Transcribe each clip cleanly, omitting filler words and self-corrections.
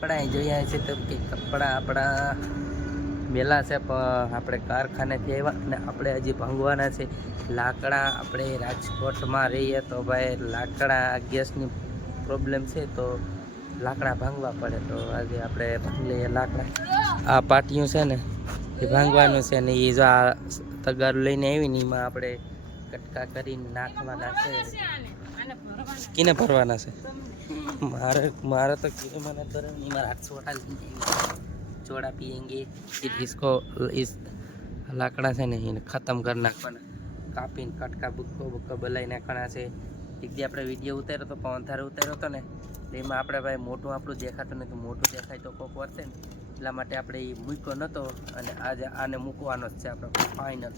કપડા જોયા છે તો કે કપડા આપણા મેલા છે પણ આપણે કારખાનેથી આવ્યા અને આપણે હજી ભાંગવાના છે લાકડા. આપણે રાજકોટમાં રહીએ તો ભાઈ લાકડા ગેસની પ્રોબ્લેમ છે તો લાકડા ભાંગવા પડે. તો આજે આપણે ભાંગી લઈએ લાકડા. આ પાટિયું છે ને એ ભાંગવાનું છે ને એ જો આ તગારું લઈને આવી ને એમાં આપણે કટકા કરીને નાખવાના છે. કિને ભરવાના છે? मारा तो क्यों मना कर नहीं मारा छोटा छोड़ा पियेंगे फिर इसको इस लाकड़ा से नहीं खत्म करना कापी कटका बुक्को बुक्को बलाई नाखवाना છે. એક દી આપણે વિડીયો ઉતાર્યો તો પવનધારો ઉતાર્યો હતો ને એમાં આપણે ભાઈ મોટું આપણું દેખાતું નથી. મોટું દેખાય તો કોક વર્તે ને એટલા માટે આપણે એ મૂક્યો નહોતો અને આજે આને મૂકવાનો જ છે આપણે ફાઇનલ.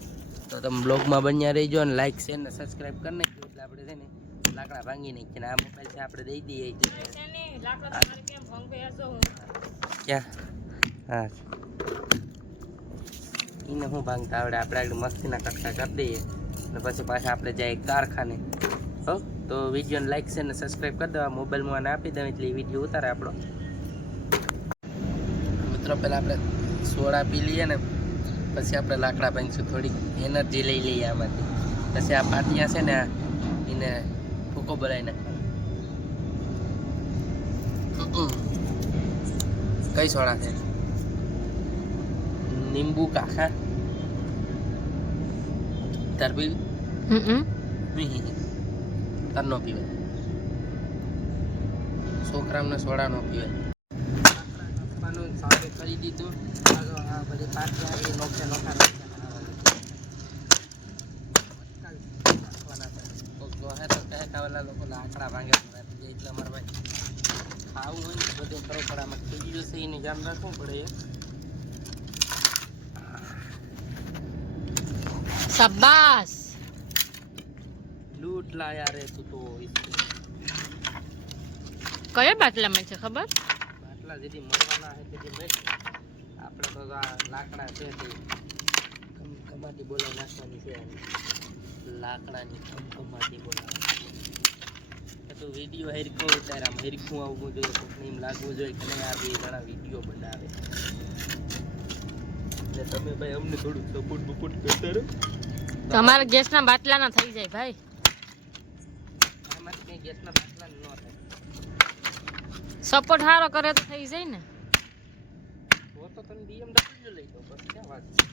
તો તમે બ્લોગમાં બન્યા રહીજો અને લાઈક શેર ને સબસ્ક્રાઈબ કરી નાખજો એટલે આપણે છે ને લાકડા ભાંગી નાખીને આ મોબાઈલ છે આપણે દઈ દઈએ. ક્યાં? હા એને શું ભાંગતા આવડે? આપણે આગળ મસ્તીના કટકા કરી દઈએ અને પછી પાછા આપણે જઈએ કારખાને. હો તો વિડીયોને લાઈક છે ને સબસ્ક્રાઈબ કરી દેવા. મોબાઈલમાં આને આપી દઉં એટલે વિડીયો ઉતારે આપણો. મિત્રો પહેલાં આપણે સોડા પી લઈએ ને પછી આપણે લાકડા ભાંગીશું. થોડીક એનર્જી લઈ લઈએ આમાંથી. પછી આ પાટિયા છે ને એને ફૂકો બોલાવી નાખે. કઈ સોડા છે? લીંબુ કાખા તાર પીવી તાર નો પીવે. છોકરામને સોડા નો પીવે. સારું કરી દીધું. બધી પાર્ટી આવી નોખે નોખા નાખવાના લોકો લાકડા ભાંગે એટલે અમારે ભાઈ ખાવું હોય ને બધું કરવું પડે. આમાં થઈ ગયું છે એનું ધ્યાન રાખવું પડે. શાબાશ લૂટ લાયા રે તું તો. કયા બાટલામાં છે ખબર? બાટલા જેથી મળવાના છે તેથી મેં આપણે તો આ લાકડા છે તે કમાટી બોલાવી નાખવાની છે. લાકડાની કમાટી બોલાવવાની તો વિડીયો હેરખો ઉતારે. આમ હેરખું આવવું જોઈએ, કોઈને એમ લાગવું જોઈએ કે નહીં આ બે જણા વિડીયો બનાવે. એટલે તમે ભાઈ અમને થોડું સપોર્ટ બપોર્ટ કરતા રહો. તમારે ગેસના બાટલા ના થઈ જાય ભાઈ. આમાંથી કઈ ગેસના બાટલા ન થાય. સપોર્ટ સારો કરે તો થઈ જાય ને. તો તમે BMW લઈ દો બસ. ક્યાં વાત છે?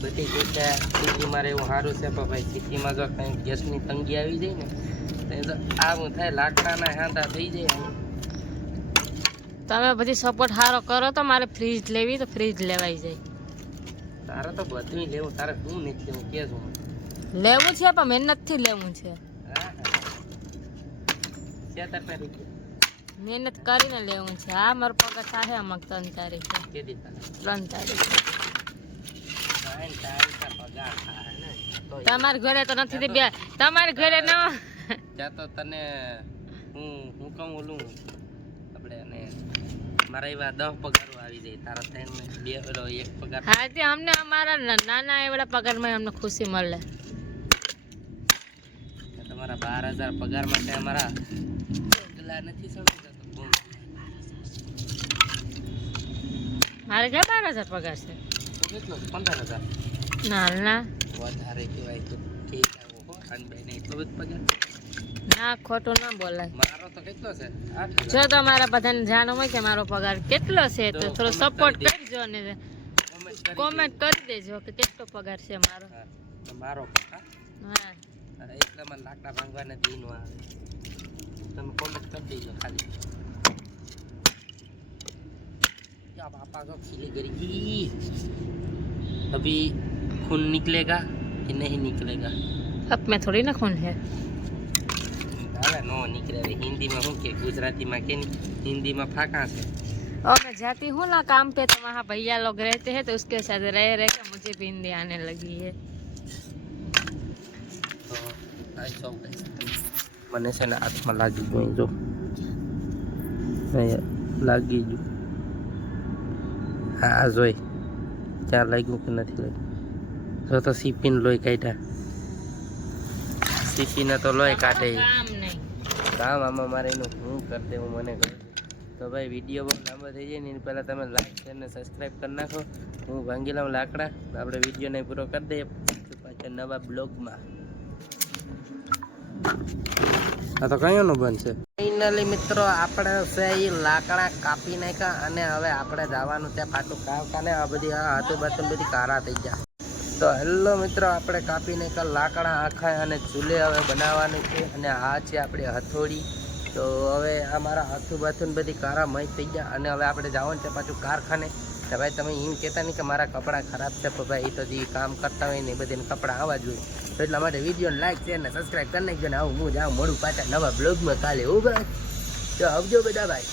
બધી જગ્યાએ સિટીમાં રહેવું સારું છે પણ ભાઈ સિટીમાં જો કંઈ ગેસની તંગી આવી જાય ને તો આવું થાય. લાકડાના હાંધા થઈ જાય. તમે બધી સપોર્ટ સારો કરો તો મારે ફ્રીજ લેવી તો ફ્રીજ લેવાઈ જાય. તારે તો બધું લેવું. તારે શું નથી લેવું કે શું લેવું છે પણ મહેનતથી લેવું છે. મહેનત કરીને લેવું છે. હા મારો પગાર થાય અમુક 3 તારીખે. 3 તારીખે તમારે ઘરે તો નથી. બે તમારે ઘરે ન ત્યાં તો તને હું કહું ઓલું આપણે અને મારા એવા 10 પગારો આવી જાય. તારા થઈને 2 પેલો 1 પગાર. હા તે અમને અમારા નાના એવડા પગારમાં અમને ખુશી મળે. તમારા 12,000 પગાર માટે અમારા ગલા નથી સડી જતો. મારે ક્યાં 12,000 પગાર છે? કેટલો? 15,000. ના ના વધારે કહેવાય તો ઠીક આવો હો. અને બેને એટલો બધો પગાર ના ખોટું ના બોલાય. મારો તો કેટલો છે? 8,000. જો તમારા બધાને જાણ હોય કે મારો પગાર કેટલો છે તો થોડો સપોર્ટ કરજો અને કોમેન્ટ કરી દેજો કે કેટલો પગાર છે મારો. મારો પગાર હા એટલે મને લાકડા ભાંગવાના દીનો આવે. તમે કોમેન્ટ કરી દેજો ખાલી. क्या पापा को खिली करेगी. अभी खून निकलेगा कि नहीं निकलेगा? अब में थोड़ी ना खून है. अरे नो निकले. हिंदी में हूँ के गुजराती में के हिंदी में फाका से. और मैं जाती हूँ ना काम पे तो वहाँ भैया लोग रहते हैं तो उसके साथ रह रह के मुझे भी हिंदी आने लगी है. तो મને છે ને હાથમાં લાગી ગયું. જો લાગી ગયું. હા જોઈ ક્યાં લાગ્યું કે નથી લાગ્યું. જો તો સીપીને લોહી કાઢ્યા. સીપીને તો લોહી કાઢે. કામ નહીં કામ આમાં મારે એનું હું કરી દેવું મને કહું તો ભાઈ વિડીયો બહુ લાંબો થઈ જાય ને એની પહેલાં તમે લાઈક શેર ને સબસ્ક્રાઈબ કરી નાખો. હું ભાંગી લઉં લાકડા તો આપણે વિડીયોને પૂરો કરી દઈએ પાછા નવા બ્લોગમાં. આ તો કયોનું બનશે. ફાઇનલી મિત્રો આપણે છે એ લાકડા કાપી નાખ્યા અને હવે આપણે જવાનું ત્યાં પાછું કારખાને. આ બધી આ હાથું બાથું બધી કારા થઈ ગયા. તો હેલો મિત્રો આપણે કાપી નાખ્યા લાકડા આખા અને ચૂલે હવે બનાવવાની છે. અને આ છે આપણી હથોડી. તો હવે આ મારા હાથું બાથું બધી કારા મય થઈ ગયા અને હવે આપણે જવાનું છે પાછું કારખાને. તો ભાઈ તમે એમ કહેતા નહીં કે મારા કપડાં ખરાબ છે તો ભાઈ એ તો જે કામ કરતા હોય ને એ બધાને કપડાં આવવા જોઈએ. તો એટલા માટે વિડીયોને લાઈક શેર ને સબસ્ક્રાઈબ કરી નાખજો ને આવું હું જાઉં મળું પાછા નવા બ્લોગમાં કાલે. હું ભાઈ તો આવજો બધા ભાઈ.